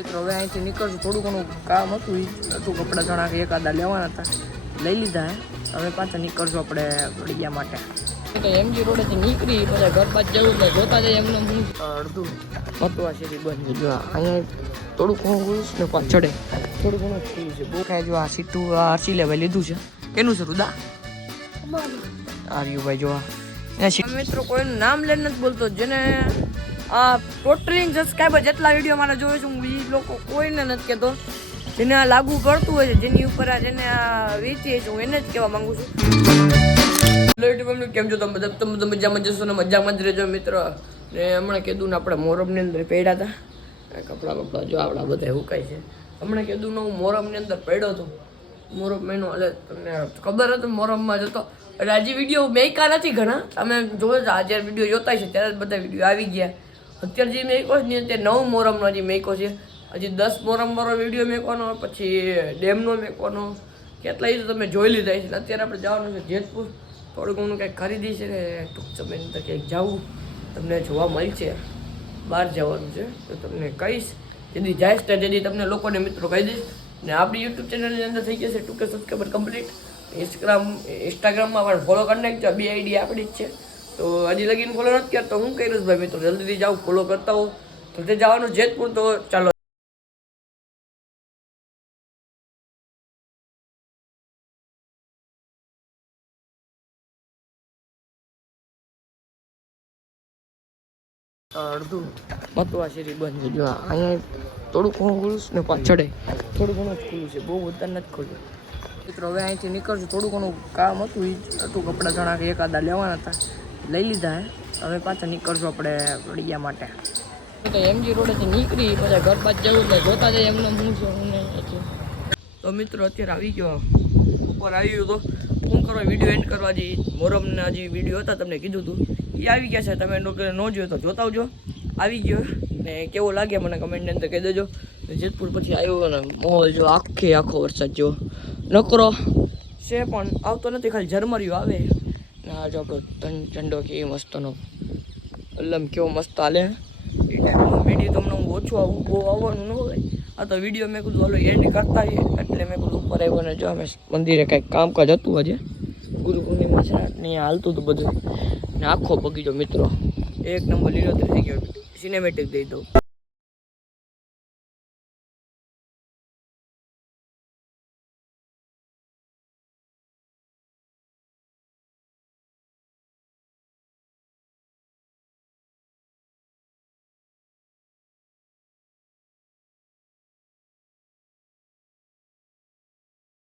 મિત્રો હવે અહીંથી નીકળશું. થોડું ઘણું કામ હતું એ હતું કપડાં ઘણા કે એકાદા લેવાના હતા. લઈ લીધા હે. હવે પાછા નીકળશું આપણે વડિયા માટે. એમજી રોડેથી નીકળી બધા ઘર પાછ જવું એટલે જોતા જાય એમને હું અડધું મતવા શેરી બંધ. છે જો અહીંયા થોડું ઘણું ગયું ને પાછ ચડે. થોડું ઘણું થયું છે. બહુ કાંઈ જો આ સીટું આ આરસી લેવાય લીધું છે. કેનું છે રુદા? આર્યુભાઈ જો આ. એના સીટ મિત્રો કોઈનું નામ લઈને નથી બોલતો. જેને ટોટલી સબસ્ક્રાઈબર જેટલા વીડિયો મારા જોવે છે, હું એ લોકો કોઈને નથી કહેતો જેને આ લાગુ પડતું હોય છે, જેની ઉપર આ જેને આ વેચીએ છે, હું એને જ કહેવા માંગુ છું. કેમ છો? તમે બધા તમે મજામાં જશો ને? મજામાં જ રહેજો મિત્ર. ને હમણાં કીધું ને આપણે મોરમની અંદર પડ્યા હતા. કપડાં બપડા જો આપણા બધા હુકાય છે. હમણાં કીધું ને હું મોરમની અંદર પડ્યો હતો. મોરમ મહિનો એટલે તમને ખબર હતી મોરમમાં જતો એટલે હજી વીડિયો મેં નથી ઘણા. તમે જોયો છો આ વીડિયો જોતા છે, ત્યારે જ બધા વીડિયો આવી ગયા. અત્યારે જે મેકો છે ને તે નવ મોરમનો જે મેકો છે. હજી દસ મોરમ વાળો વીડિયો મેકવાનો પછી ડેમનો મેકવાનો કેટલા એ તમે જોઈ લીધા છે અત્યારે આપણે જવાનું છે જેતપુર. થોડું ઘણું કંઈક ખરીદી છે ને, ટૂંક સમયની અંદર કંઈક જવું. તમને જોવા મળશે. બહાર જવાનું છે. તો તમને કહીશ. જેથી જાય તો જેથી તમને લોકોને મિત્રો કહી દઈશ. ને આપણી યુટ્યુબ ચેનલની અંદર થઈ જશે ટૂંકે સબસ્ક્રાઈબર કમ્પ્લીટ. ઇન્સ્ટાગ્રામ ઇન્સ્ટાગ્રામમાં પણ ફોલો કરી નાખજો. બે આઈડી આપણી જ છે. તો હજી લગીને ફોલો નથી કરતો હું કરીશ ભાઈ મિત્રો જલ્દીથી જાઉં ફોલો કરતા હોઉં. તો તે જવાનું જેતપુર તો ચાલો. અડધું. મતવા શેરી બંધ. અહીંયા થોડું ઘણું ખુલ્લું છે. ને પાછળે થોડું ઘણું જ ખુલ્લું છે. બહુ વધારે નથી ખુલ્લું. મિત્રો હવે અહીંથી નીકળશું. થોડું ઘણું કામ હતું. એ હતું. કપડાં ઘણા કે એકાદા લેવાના હતા. લઈ લીધા હે. હવે પાછા નીકળશું આપણે વડિયા માટે. તો એમજી રોડેથી નીકળી પછી ઘર પાછ જવું એટલે જોતા જાય એમને હું છે હું નહીં તો મિત્રો અત્યારે આવી ગયો. ઉપર આવી ગયો તો હું કરવા વીડિયો એન્ડ કરવા જે મોરમના જે વીડિયો હતા તમને કીધું હતું એ આવી ગયા છે. તમે ન જોયો તો જોતા આવજો આવી ગયો. ને કેવો લાગે મને કમેન્ટની અંદર કહી દેજો. જેતપુર પછી આવ્યો ને માહોલ જો આખે આખો વરસાદ જો. નકરો છે પણ આવતો નથી ખાલી ઝરમરિયો આવે. ને આ જો આપણો ચંડો કે મસ્તનો. અલમ કેવો મસ્ત હાલે. એ ટાઈપનું વીડિયો તમને હું ઓછું આવું, બહુ આવવાનું ન હોય. આ તો વીડિયો મેં કીધું, હાલો એન્ડ કરતા એટલે મેં કીધું, ઉપર આવ્યો ને જો, અમે મંદિરે કંઈક કામકાજ હતું આજે. ગુરુ પૂર્ણિમા છે ને હાલતું હતું બધું. ને આખો બગીચો, મિત્રો. એક નંબર લીલોતરી થઈ ગયો. સિનેમેટિક દઈ દઉં.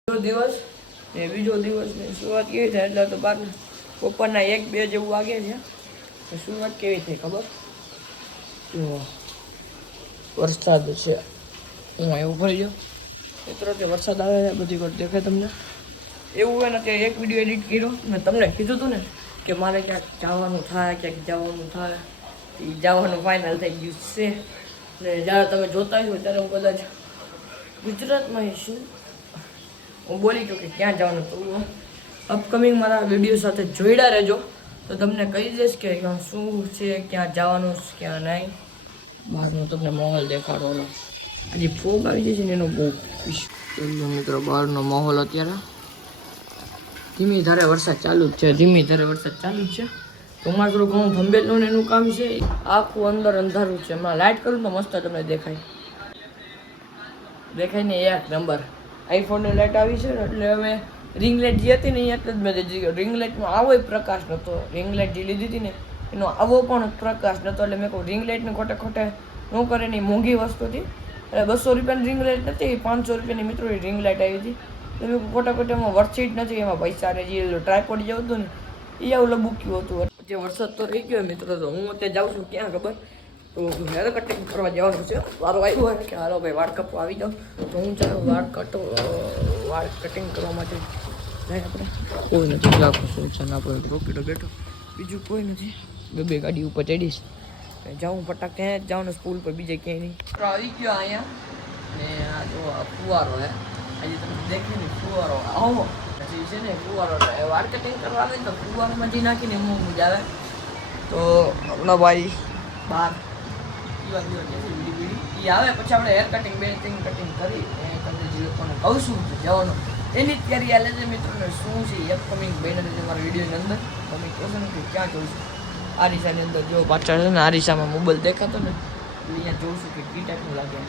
દિવસ ને બીજો દિવસની શરૂઆત કેવી થાય? એટલે તો બાર બપોરના એક, બે જેવું વાગે છે. શરૂઆત કેવી થઈ ખબર? જુઓ વરસાદ છે. હું એવું ભરી ગયો. મિત્રો કે વરસાદ આવે છે બધી વાત દેખાય તમને? એવું હોય ને કે એક વીડિયો એડિટ કર્યો મેં તમને કીધું હતું ને કે મારે ક્યાંક જવાનું થાય, ક્યાંક જવાનું થાય. એ જવાનું ફાઇનલ થઈ ગયું છે. ને જ્યારે તમે જોતા હોય ત્યારે હું કદાચ ગુજરાતમાં છું હું બોલી ગયો કે ક્યાં જવાનું તો અપકમિંગ મારા વીડિયો સાથે જોઈડા રહેજો. તો તમને કહી દઈશ કે શું છે, ક્યાં જવાનું છે, ક્યાં નહીં. બહારનો તમને માહોલ દેખાડવાનો. હજી ફોગ આવી જશે ને એનો બહુ. મિત્રો, બહારનો માહોલ અત્યારે. ધીમી ધારે વરસાદ ચાલુ જ છે, ધીમી ધારે વરસાદ ચાલુ જ છે. તો ઘઉં ને એનું કામ છે, આખું અંદર અંધારું છે. હમણાં લાઇટ કરું તો મસ્ત તમને દેખાય. દેખાય ને એક નંબર આઈફોનની લાઇટ આવી છે ને, એટલે હવે રિંગ લાઇટ જે હતી ને એ એટલે જ મેં દીધી રિંગ લાઇટમાં આવો પ્રકાશ નહોતો રિંગ લાઇટ જે લીધી હતી ને, એનો આવો પણ પ્રકાશ નહોતો એટલે મેં કહું રિંગ લાઇટને ખોટે ખોટે ન કરે ની મોંઘી વસ્તુ હતી એટલે બસો રૂપિયાની રિંગ લાઇટ નથી પાંચસો રૂપિયાની મિત્રો રિંગ લાઇટ આવી હતી. એટલે મેં ખોટા ખોટા એમાં વર્કશીટ નથી, એમાં પૈસા ને જે ટ્રાયપોડ જેવું હતું ને એ આવું લબુક્યું હતું. જે વરસાદ તો રહી ગયો મિત્રો, તો હું અત્યારે જાઉં છું, ક્યાં ખબર? તો હેર કટિંગ કરવા જવાનું છે. વારો આવ્યો હોય કે હાલો ભાઈ વાળ કપો આવી જાઓ તો હું ચાલો વાળ કટો વાળ કટિંગ કરવા માટે જાય આપણે. કોઈ નથી લાખો શું છે ના કોઈ રોકીડો બેઠો. બીજું કોઈ નથી. બે બે ગાડી ઉપર ચડીશ. જાઉં ફટાક ત્યાં જ જાઉં ને સ્કૂલ પર બીજે ક્યાંય નહીં. આવી ગયો અહીંયા. ને આ જો ફુવારો હે. આજે તમે દેખ્યું ને ફુવારો આવો. પછી છે ને ફુવારો વાળ કટિંગ કરવા આવે તો ફુવારોમાંથી નાખીને બહુ મજા આવે તો હમણાં ભાઈ બાર આવે, પછી આપણે હેર કટિંગ બેટિંગ કટિંગ કરી તમને જે લોકોને કહું છું જવાનું. એની તૈયારી હાલે છે મિત્રોને, શું છે અપકમિંગ બેનર છે વિડીયોની અંદર. તમે કહો ને કે ક્યાં જોઉં છું અંદર જો પાછળ છે ને આરીસામાં મોબાઈલ દેખાતો ને અહીંયા જોઉં કે કી ટાઈપનું લાગે.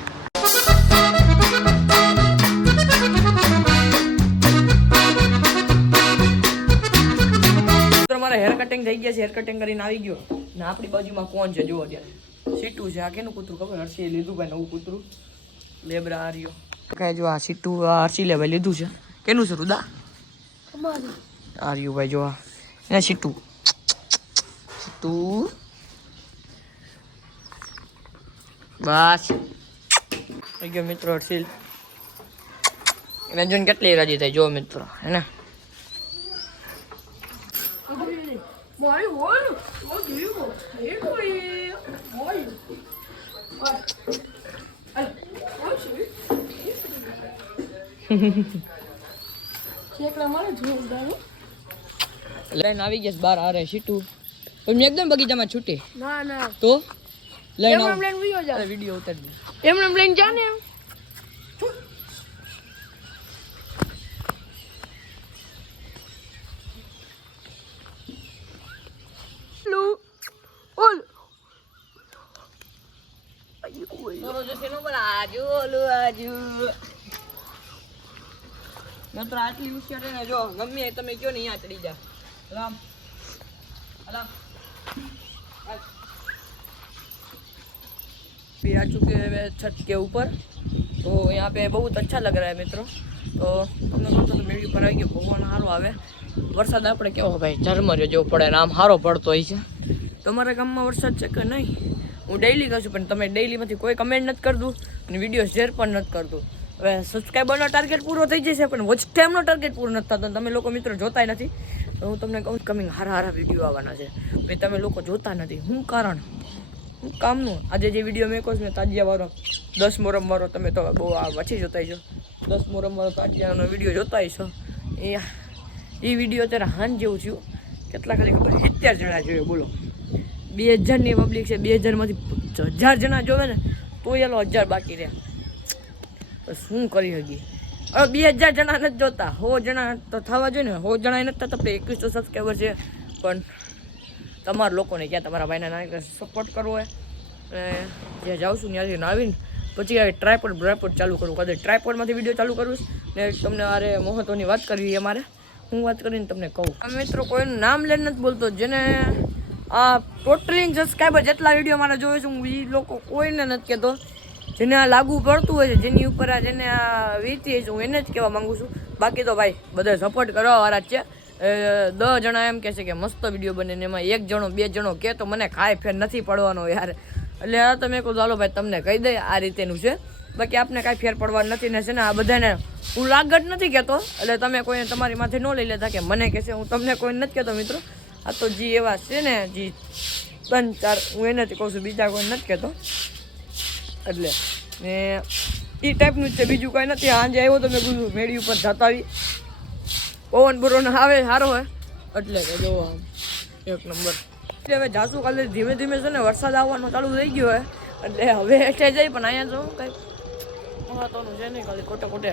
મારે હેર કટિંગ થઈ ગયા છે હેર કટિંગ કરીને આવી ગયો. ને આપણી બાજુમાં કોણ છે? જુઓ અત્યારે. સીટું છે. આ કેનું કૂતરું ખબર? હર્ષીએ લીધું ભાઈ નવું કૂતરું. લેબરા આર્યો કાંઈ જો આ સીટું આ હર્ષી લે ભાઈ લીધું છે. કેનું છે રુદા? આર્યું ભાઈ જો આ. એને સીટું. સીટું. બસ. ગયો મિત્રો હર્ષિલ. રંજન કેટલી રાજી થાય જો મિત્રો હે ને લઈને આવી ગયા બાર આરે સીટું. પણ મેં એકદમ બગીચામાં છૂટી. ના ના. તો? લઈને વીડિયો ઉતારી દે. એમ એમ લઈને જા ને એમ લું ઓલ નતર આટલી હોશિયાર છે ને જો ગમે એ તમે કયો ને અહીંયા ચડી જા રામ રામ फिर आ चुके हैं वे छत के ऊपर तो यहाँ पे बहुत अच्छा लग रहा है मित्रों તો તમને કહું તો મેળી ઉપર આવી ગયો ભગવાન સારો આવે વરસાદ આપણે કેવો ભાઈ ઝરમર્યો જેવો પડે ને આમ સારો પડતો હોય છે તમારા ગામમાં વરસાદ છે કે નહીં હું ડેઈલી કહું છું, પણ તમે ડેઈલીમાંથી કોઈ કમેન્ટ નથી કરતું અને વીડિયો શેર પણ નથી કરતું. હવે સબસ્ક્રાઈબરનો ટાર્ગેટ પૂરો થઈ જશે, પણ વોચ ટાઈમનો ટાર્ગેટ પૂરો નથી થતો તમે લોકો મિત્રો જોતા નથી. હું તમને કહું કમિંગ હારા હારા વીડિયો આવવાના છે. ભાઈ, તમે લોકો જોતા નથી. હું કારણ? હું કામનું? આજે જે વીડિયો મેં કહું છું ને, તાજિયાવાળો. દસ મોરમ વાળો તમે તો બહુ આ પછી જોતા છો દસ મોરમ વાળો તાજિયાનો વીડિયો જોતા છો એ એ વીડિયો અત્યારે હાન જેવું થયું. કેટલા ખાલી ખબર? સિત્તેર જણા જોયો, બોલો. બે હજારની પબ્લિક છે, બે હજારમાંથી હજાર જણા જોવે ને તો એલો હજાર બાકી રહ્યા શું કરી શકીએ? હવે બે હજાર જણા નથી જોતા. સો જણા તો થવા જોઈએ ને, સો જણા નથી થતા આપણે એકવીસો સબસ્ક્રાઈબર છે. પણ તમારા લોકોને ક્યાં તમારા ભાઈને નાની સપોર્ટ કરવો હોય? જ્યાં જાઉં છું ત્યાંથી આવીને પછી હવે ટ્રાયપોડ બ્રાયપોડ ચાલુ કરું. કદાચ ટ્રાયપોડમાંથી વીડિયો ચાલુ કરું ને તમને આરે મહત્ત્વની વાત કરવી અમારે. હું વાત કરીને તમને કહું. આ મિત્રો કોઈનું નામ લઈને નથી બોલતો. જેને આ ટોટલી સબસ્ક્રાઈબર જેટલા વીડિયો મારા જોવે છે, હું એ લોકો કોઈને નથી કહેતો. જેને આ લાગુ પડતું હોય છે, જેની ઉપર આ જેને આ વીતી છે, હું એને જ કહેવા માંગુ છું. બાકી તો ભાઈ બધા સપોર્ટ કરવા વાળા જ છે. દસ જણા એમ કહે છે કે મસ્ત વીડિયો બને ને એમાં એક જણો, બે જણો કહે તો મને ખાય ફેર નથી પડવાનો યાર. એટલે આ તમે કહું ચાલો ભાઈ, તમને કહી દે આ રીતેનું છે. બાકી આપને કાંઈ ફેર પડવાનું નથી ને છે ને આ બધાને હું લાગત નથી કહેતો. એટલે તમે કોઈને તમારી માથે ન લઈ લેતા કે મને કહેશે હું તમને કોઈને નથી કહેતો મિત્રો. આ તો જી એવા છે ને, જી ત્રણ, ચાર, હું એનાથી કહું છું, બીજા કોઈ નથી કહેતો. એટલે ને એ ટાઈપનું જ છે, બીજું કાંઈ નથી. સાંજે આવ્યો તો મેં કીધું, મેળી ઉપર જતા આવી પવન બરોન આવે સારો હોય એટલે કે જો આમ, એક નંબર. એટલે હવે જાસુ કાલે ધીમે ધીમે છે ને, વરસાદ આવવાનો ચાલુ થઈ ગયો હોય એટલે હવે એટલે જઈ, પણ અહીંયા જો કંઈ મહત્વનું છે નહીં, ખાલી ખોટે ખોટે.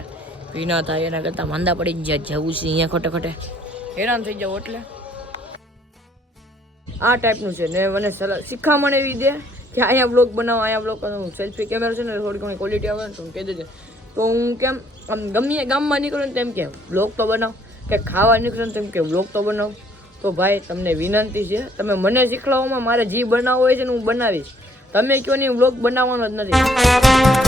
પીના થાય એના કરતાં માંદા પડી ગયા જવું છે, અહીંયા ખોટે ખોટે. હેરાન થઈ જાવ એટલે. આ ટાઈપનું છે. ને મને શીખામણ એવી દે કે અહીંયા બ્લોગ બનાવો, અહીંયા બ્લોગ કરો સેલ્ફી કેમેરા છે ને થોડી ઘણી ક્વોલિટી આવે ને તો કહી દેજે. તો હું કેમ આમ ગમે ગામમાં નીકળું ને તેમ કે બ્લોગ તો બનાવ. કે ખાવા નીકળું ને તેમ કે બ્લોગ તો બનાવ. તો ભાઈ, તમને વિનંતી છે. તમે મને શીખવાડવામાં મારે જે બનાવવું હોય છે ને હું બનાવીશ. તમે કહો નહીં બ્લોગ બનાવવાનો જ નથી.